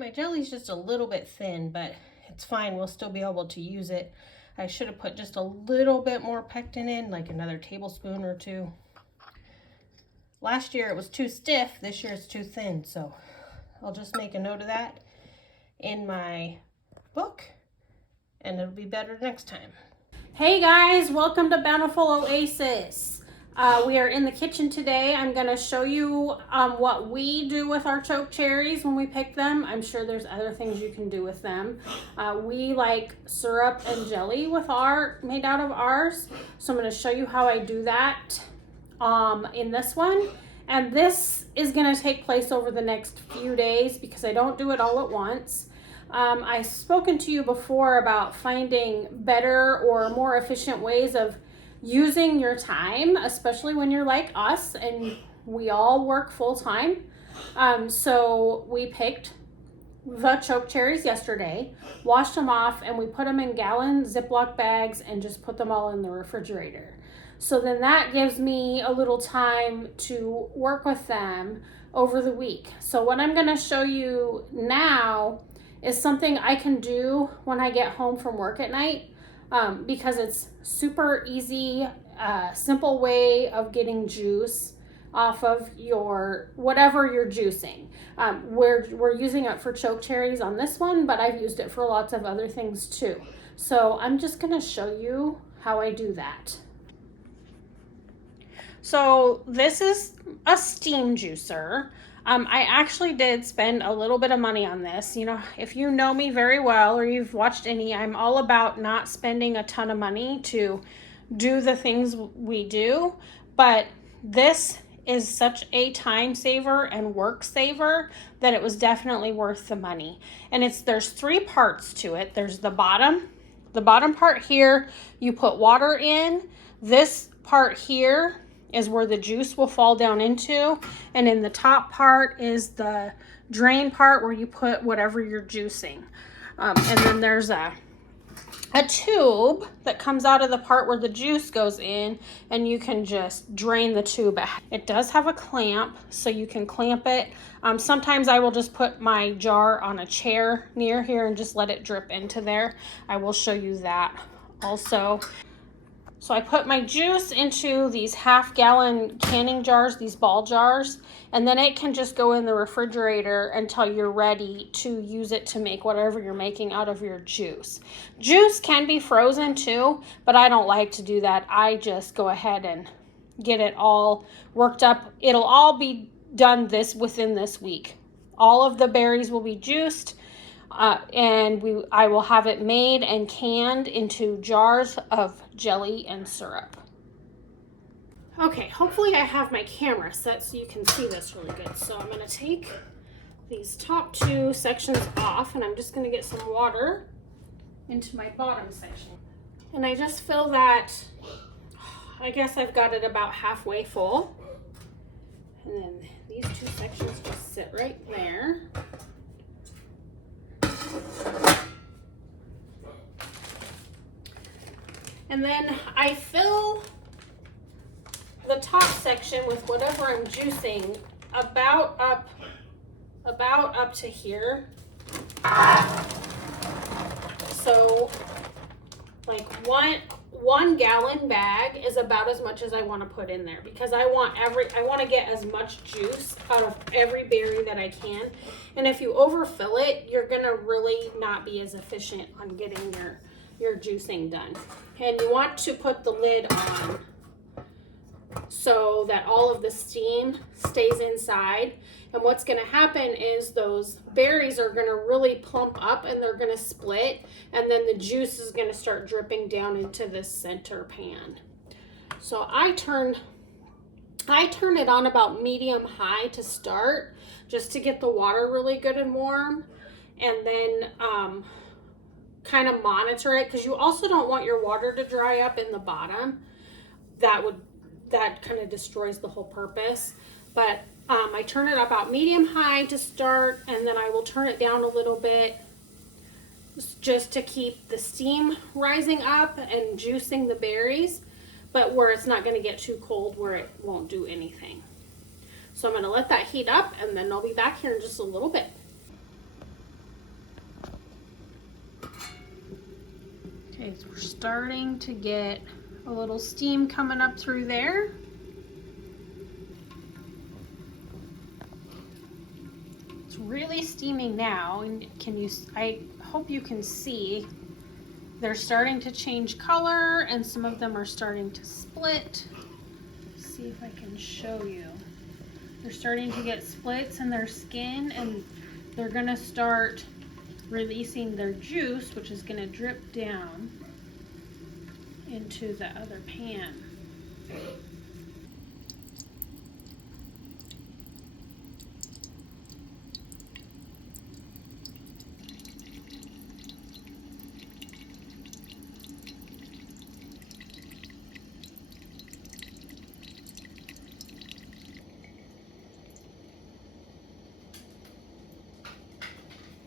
My jelly's just a little bit thin, but it's fine. We'll still be able to use it. I should have put just a little bit more pectin in, like another tablespoon or two. Last year it was too stiff. This year it's too thin, so I'll just make a note of that in my book, and it'll be better next time. Hey guys, welcome to Bountiful Oasis. We are in the kitchen today. I'm going to show you what we do with our choke cherries when we pick them. I'm sure there's other things you can do with them. We like syrup and jelly made out of ours. So I'm going to show you how I do that in this one. And this is going to take place over the next few days because I don't do it all at once. I've spoken to you before about finding better or more efficient ways of using your time, especially when you're like us and we all work full time. So we picked the choke cherries yesterday, washed them off, and we put them in gallon Ziploc bags and just put them all in the refrigerator. So then that gives me a little time to work with them over the week. So what I'm going to show you now is something I can do when I get home from work at night. Because it's super easy, simple way of getting juice off of your whatever you're juicing. We're using it for choke cherries on this one, but I've used it for lots of other things too. So I'm just going to show you how I do that. So this is a steam juicer. I actually did spend a little bit of money on this. You know, if you know me very well or you've watched any, I'm all about not spending a ton of money to do the things we do. But this is such a time saver and work saver that it was definitely worth the money. And there's 3 parts to it. There's the bottom part here, you put water in. This part here is where the juice will fall down into, and in the top part is the drain part where you put whatever you're juicing. And then there's a tube that comes out of the part where the juice goes in, and you can just drain the tube out. It does have a clamp, so you can clamp it. Sometimes I will just put my jar on a chair near here and just let it drip into there. I will show you that also. So I put my juice into these half-gallon canning jars, these ball jars, and then it can just go in the refrigerator until you're ready to use it to make whatever you're making out of your juice. Juice can be frozen too, but I don't like to do that. I just go ahead and get it all worked up. It'll all be done within this week. All of the berries will be juiced. And I will have it made and canned into jars of jelly and syrup. Okay, hopefully I have my camera set so you can see this really good. So I'm going to take these top 2 sections off, and I'm just going to get some water into my bottom section. And I just fill that, I guess I've got it about halfway full. And then these 2 sections just sit right there. And then I fill the top section with whatever I'm juicing about up to here. So like one gallon bag is about as much as I want to put in there, because I want to get as much juice out of every berry that I can. And if you overfill it, you're gonna really not be as efficient on getting your juicing done. And you want to put the lid on so that all of the steam stays inside. And what's going to happen is those berries are going to really plump up and they're going to split, and then the juice is going to start dripping down into this center pan. So I turn it on about medium high to start, just to get the water really good and warm, and then kind of monitor it, because you also don't want your water to dry up in the bottom. That kind of destroys the whole purpose. But I turn it about medium high to start, and then I will turn it down a little bit just to keep the steam rising up and juicing the berries, but where it's not going to get too cold where it won't do anything. So I'm going to let that heat up, and then I'll be back here in just a little bit. starting to get a little steam coming up through there. It's really steaming now, and I hope you can see they're starting to change color, and some of them are starting to split. Let's see if I can show you. They're starting to get splits in their skin, and they're gonna start releasing their juice, which is gonna drip down into the other pan.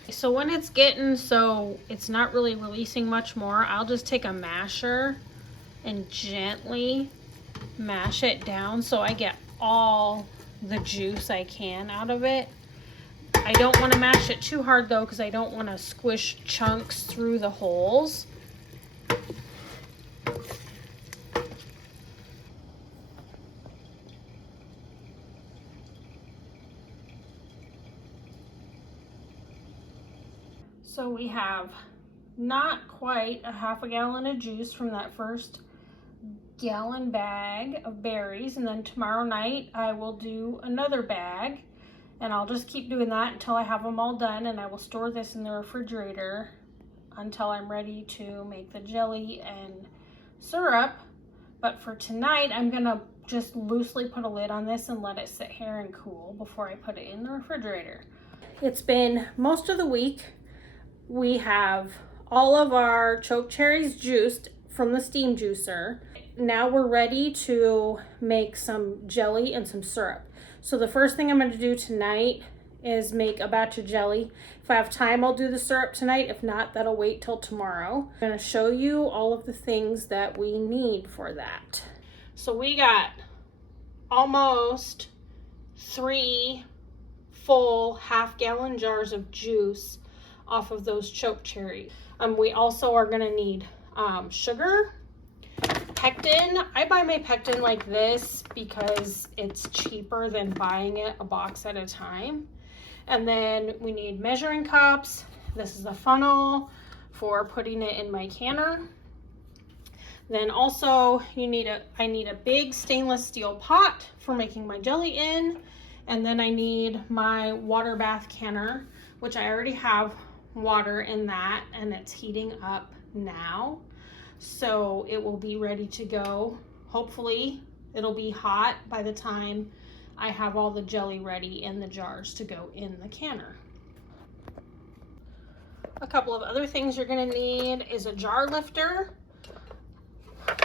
So when it's getting so it's not really releasing much more, I'll just take a masher and gently mash it down so I get all the juice I can out of it. I don't want to mash it too hard though, because I don't want to squish chunks through the holes. So we have not quite a half a gallon of juice from that first gallon bag of berries, and then tomorrow night I will do another bag, and I'll just keep doing that until I have them all done, and I will store this in the refrigerator until I'm ready to make the jelly and syrup. But for tonight, I'm gonna just loosely put a lid on this and let it sit here and cool before I put it in the refrigerator. It's been most of the week. We have all of our chokecherries juiced from the steam juicer. Now we're ready to make some jelly and some syrup. So the first thing I'm going to do tonight is make a batch of jelly. If I have time, I'll do the syrup tonight. If not, that'll wait till tomorrow. I'm going to show you all of the things that we need for that. So we got almost 3 full half-gallon jars of juice off of those chokecherries. We also are gonna need sugar, pectin. I buy my pectin like this because it's cheaper than buying it a box at a time. And then we need measuring cups. This is a funnel for putting it in my canner. Then also I need a big stainless steel pot for making my jelly in. And then I need my water bath canner, which I already have water in that, and it's heating up now, so it will be ready to go. Hopefully it'll be hot by the time I have all the jelly ready in the jars to go in the canner. A couple of other things you're going to need is a jar lifter.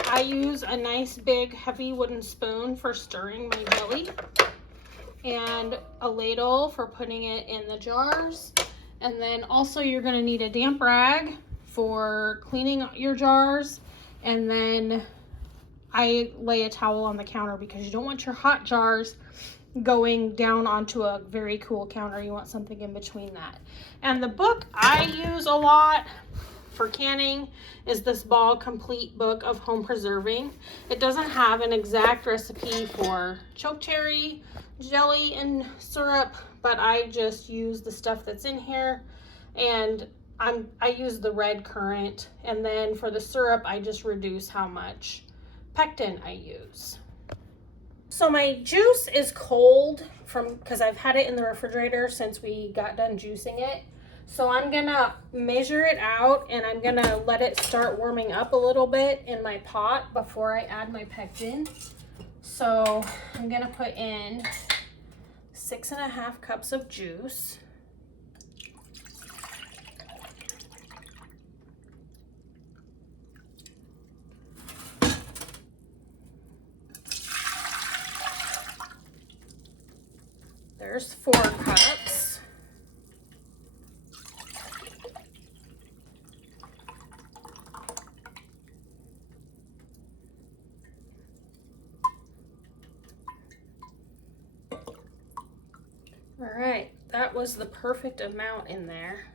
I use a nice big heavy wooden spoon for stirring my jelly, and a ladle for putting it in the jars. And then also you're going to need a damp rag for cleaning your jars. And then I lay a towel on the counter because you don't want your hot jars going down onto a very cool counter. You want something in between that. And the book I use a lot for canning is this Ball Complete Book of Home Preserving. It doesn't have an exact recipe for chokecherry, jelly, and syrup, but I just use the stuff that's in here, and I use the red currant, and then for the syrup I just reduce how much pectin I use. So my juice is cold because I've had it in the refrigerator since we got done juicing it. So I'm gonna measure it out, and I'm gonna let it start warming up a little bit in my pot before I add my pectin. So I'm gonna put in 6.5 cups of juice. There's 4 cups. All right, that was the perfect amount in there.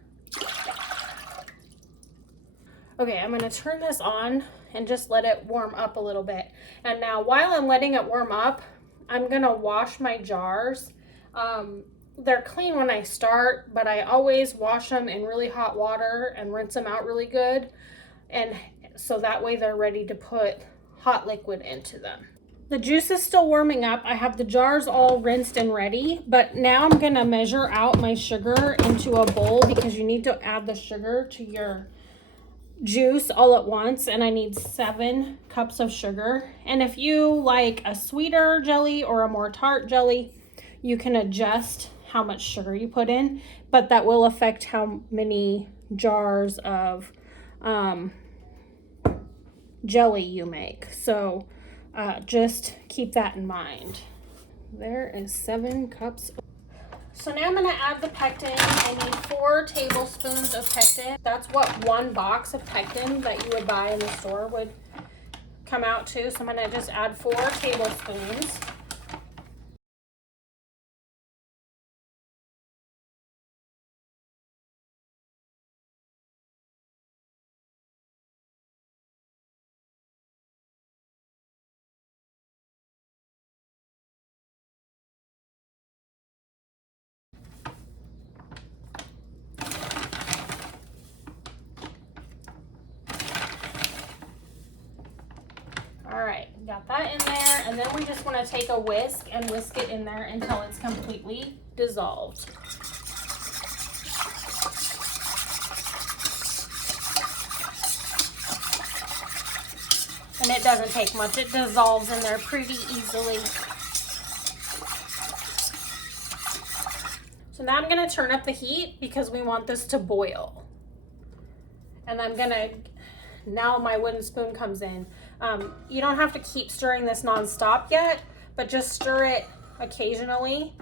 Okay, I'm gonna turn this on and just let it warm up a little bit. And now while I'm letting it warm up, I'm gonna wash my jars. They're clean when I start, but I always wash them in really hot water and rinse them out really good. And so that way they're ready to put hot liquid into them. The juice is still warming up. I have the jars all rinsed and ready, but now I'm gonna measure out my sugar into a bowl because you need to add the sugar to your juice all at once, and I need 7 cups of sugar. And if you like a sweeter jelly or a more tart jelly, you can adjust how much sugar you put in, but that will affect how many jars of jelly you make. So just keep that in mind. There is 7 cups. So now I'm going to add the pectin. I need 4 tablespoons of pectin. That's what 1 box of pectin that you would buy in the store would come out to. So I'm going to just add 4 tablespoons. All right, got that in there, and then we just want to take a whisk and whisk it in there until it's completely dissolved. And it doesn't take much, it dissolves in there pretty easily. So now I'm going to turn up the heat because we want this to boil. And I'm going to, now my wooden spoon comes in. You don't have to keep stirring this nonstop yet, but just stir it occasionally.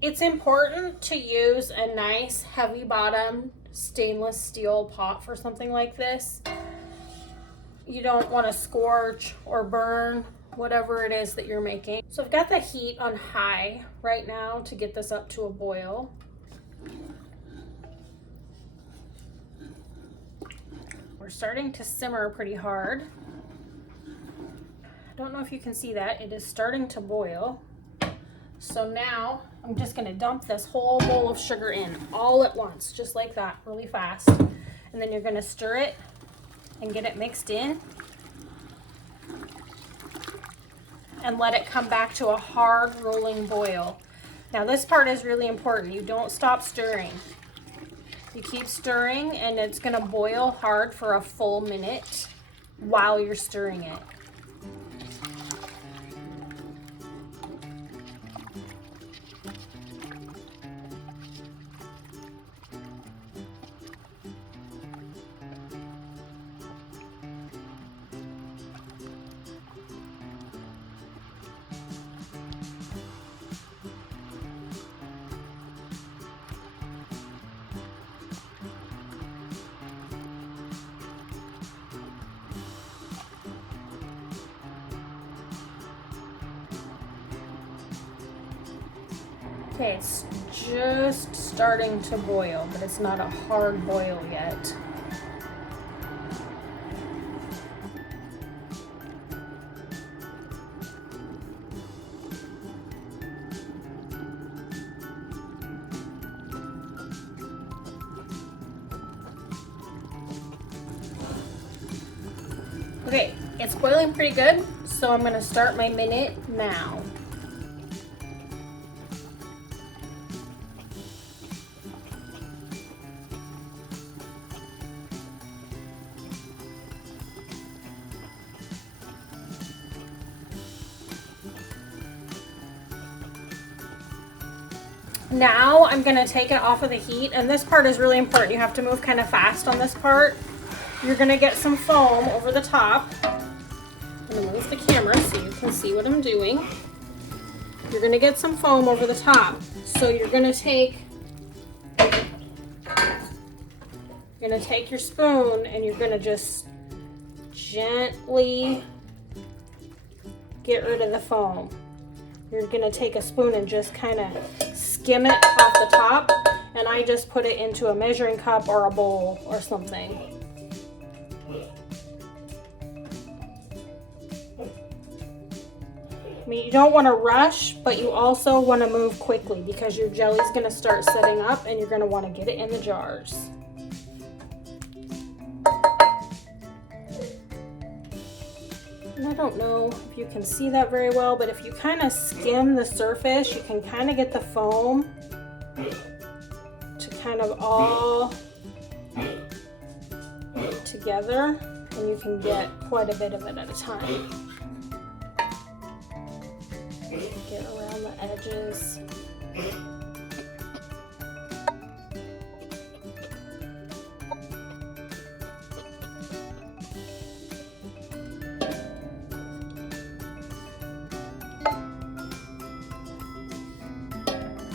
It's important to use a nice heavy bottom stainless steel pot for something like this. You don't want to scorch or burn whatever it is that you're making. So I've got the heat on high right now to get this up to a boil. We're starting to simmer pretty hard. I don't know if you can see that. It is starting to boil. So now I'm just going to dump this whole bowl of sugar in all at once, just like that, really fast. And then you're going to stir it and get it mixed in. And let it come back to a hard rolling boil. Now this part is really important. You don't stop stirring. You keep stirring and it's gonna boil hard for a full minute while you're stirring it. Okay, it's just starting to boil, but it's not a hard boil yet. Okay, it's boiling pretty good, so I'm gonna start my minute now. Now I'm gonna take it off of the heat, and this part is really important. You have to move kind of fast on this part. You're gonna get some foam over the top. I'm gonna move the camera so you can see what I'm doing. You're gonna get some foam over the top. So you're gonna take your spoon and you're gonna just gently get rid of the foam. You're gonna take a spoon and just kind of skim it off the top, and I just put it into a measuring cup or a bowl or something. I mean, you don't want to rush, but you also want to move quickly because your jelly is going to start setting up and you're going to want to get it in the jars. And I don't know if you can see that very well, but if you kind of skim the surface, you can kind of get the foam to kind of all together, and you can get quite a bit of it at a time. Get around the edges.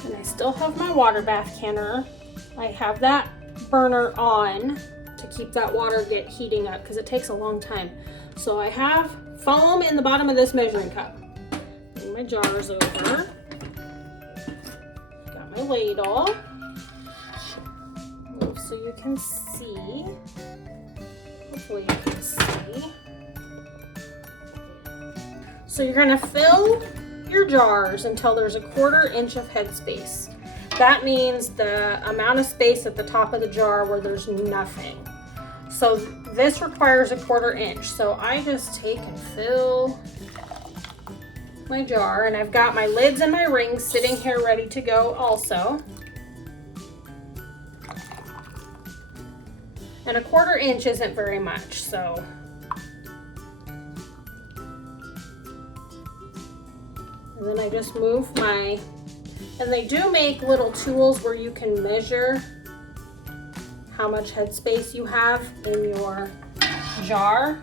And I still have my water bath canner. I have that burner on to keep that water heating up because it takes a long time. So I have foam in the bottom of this measuring cup. Bring my jars over. Got my ladle. Move so you can see. Hopefully you can see. So you're gonna fill your jars until there's a 1/4 inch of headspace. That means the amount of space at the top of the jar where there's nothing. So this requires a 1/4 inch. So I just take and fill my jar, and I've got my lids and my rings sitting here ready to go also. And a 1/4 inch isn't very much, so. And then I just move my, and they do make little tools where you can measure how much headspace you have in your jar.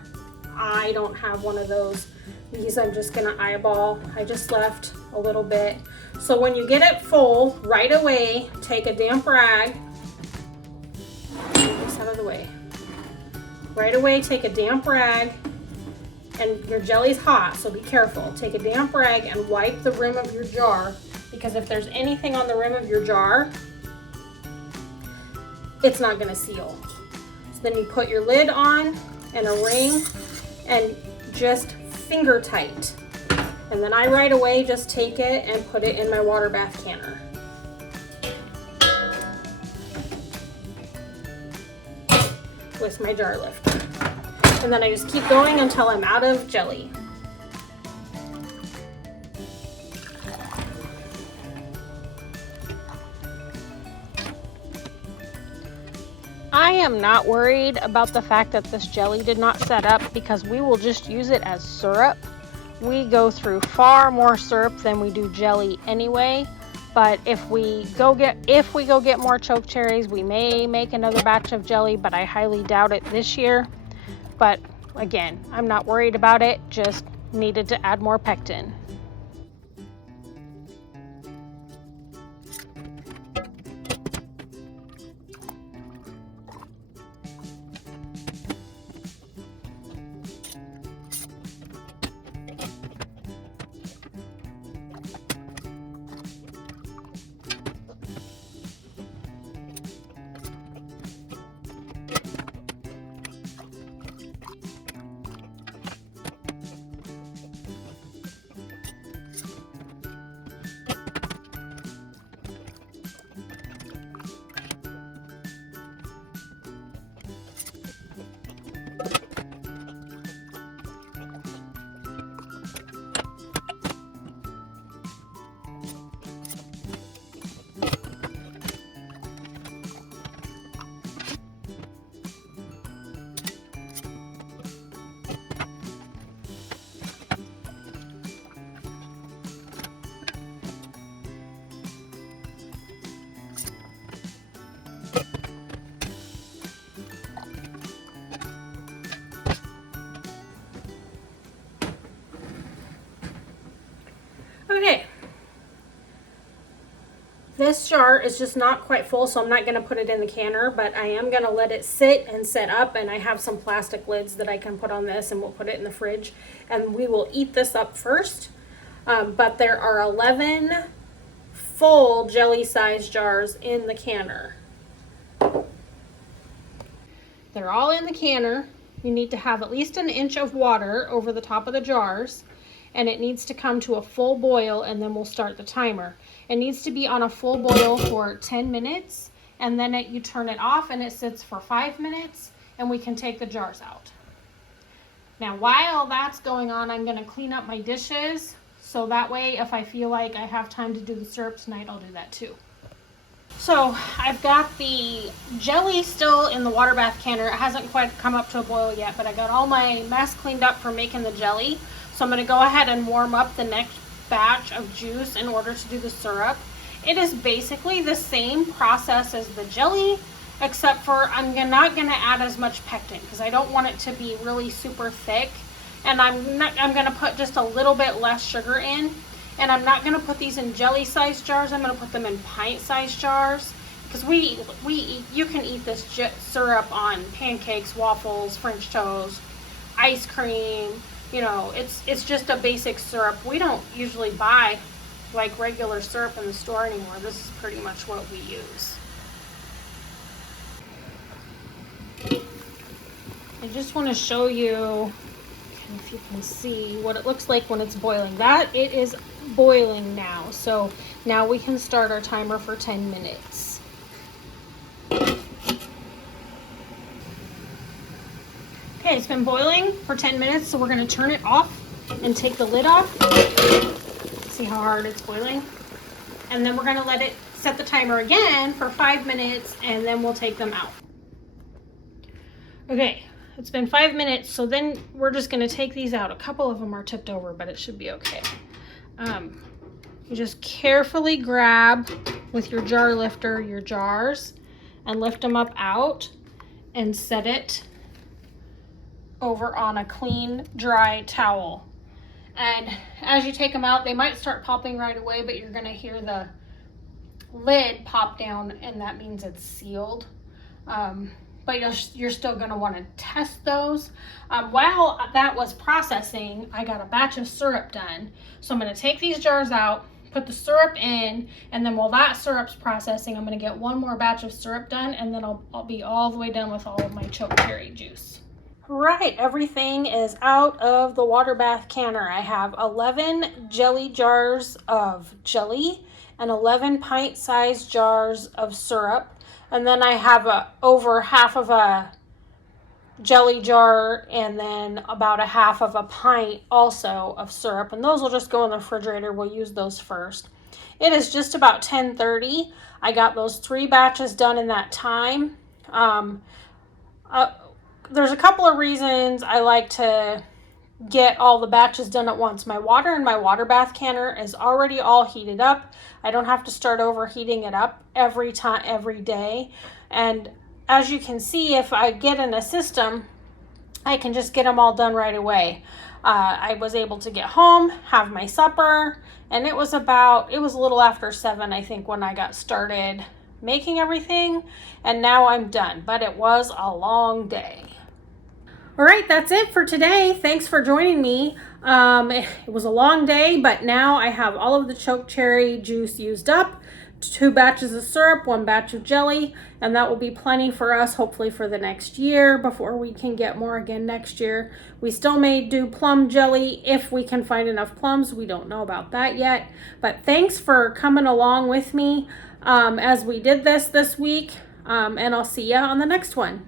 I don't have one of those. These I'm just gonna eyeball. I just left a little bit. So when you get it full, right away, take a damp rag. Get this out of the way. Right away, take a damp rag, and your jelly's hot, so be careful. Take a damp rag and wipe the rim of your jar, because if there's anything on the rim of your jar, it's not gonna seal. So then you put your lid on and a ring and just finger tight. And then I right away just take it and put it in my water bath canner. With my jar lifter. And then I just keep going until I'm out of jelly. I am not worried about the fact that this jelly did not set up because we will just use it as syrup. We go through far more syrup than we do jelly anyway. But if we go get more chokecherries, we may make another batch of jelly, but I highly doubt it this year. But again, I'm not worried about it, just needed to add more pectin. Okay, this jar is just not quite full, so I'm not going to put it in the canner, but I am going to let it sit and set up, and I have some plastic lids that I can put on this, and we'll put it in the fridge, and we will eat this up first. But there are 11 full jelly size jars in the canner. They're all in the canner. You need to have at least an inch of water over the top of the jars, and it needs to come to a full boil, and then we'll start the timer. It needs to be on a full boil for 10 minutes, and then you turn it off and it sits for 5 minutes, and we can take the jars out. Now, while that's going on, I'm going to clean up my dishes, so that way if I feel like I have time to do the syrup tonight, I'll do that too. So I've got the jelly still in the water bath canner. It hasn't quite come up to a boil yet, but I got all my mess cleaned up for making the jelly. So I'm going to go ahead and warm up the next batch of juice in order to do the syrup. It is basically the same process as the jelly, except for I'm not going to add as much pectin because I don't want it to be really super thick. And I'm going to put just a little bit less sugar in. And I'm not going to put these in jelly sized jars. I'm going to put them in pint sized jars because you can eat this syrup on pancakes, waffles, French toast, ice cream. You know, it's just a basic syrup. We don't usually buy like regular syrup in the store anymore. This is pretty much what we use. I just want to show you, if you can see, what it looks like when it's boiling. That it is boiling now. So now we can start our timer for 10 minutes. Okay, it's been boiling for 10 minutes, so we're going to turn it off and take the lid off. See how hard it's boiling? And then we're going to let it set the timer again for 5 minutes, and then we'll take them out. Okay, it's been 5 minutes, so then we're just going to take these out. A couple of them are tipped over, but it should be okay. You just carefully grab with your jar lifter your jars and lift them up out and set it over on a clean, dry towel. And as you take them out, they might start popping right away, but you're going to hear the lid pop down, and that means it's sealed. But you're still going to want to test those. While that was processing, I got a batch of syrup done. So I'm going to take these jars out, put the syrup in, and then while that syrup's processing, I'm going to get one more batch of syrup done, and then I'll be all the way done with all of my chokecherry juice. Right, everything is out of the water bath canner. I have 11 jelly jars of jelly and 11 pint-sized jars of syrup. And then I have over half of a jelly jar and then about a half of a pint also of syrup. And those will just go in the refrigerator. We'll use those first. It is just about 10:30. I got those 3 batches done in that time. There's a couple of reasons I like to get all the batches done at once. My water in my water bath canner is already all heated up. I don't have to start overheating it up every day. And as you can see, if I get in a system, I can just get them all done right away. I was able to get home, have my supper, and it was a little after 7, I think, when I got started making everything, and now I'm done. But it was a long day. All right, that's it for today. Thanks for joining me. It was a long day, but now I have all of the chokecherry juice used up, 2 batches of syrup, 1 batch of jelly, and that will be plenty for us, hopefully for the next year before we can get more again next year. We still may do plum jelly if we can find enough plums. We don't know about that yet, but thanks for coming along with me as we did this week, and I'll see you on the next one.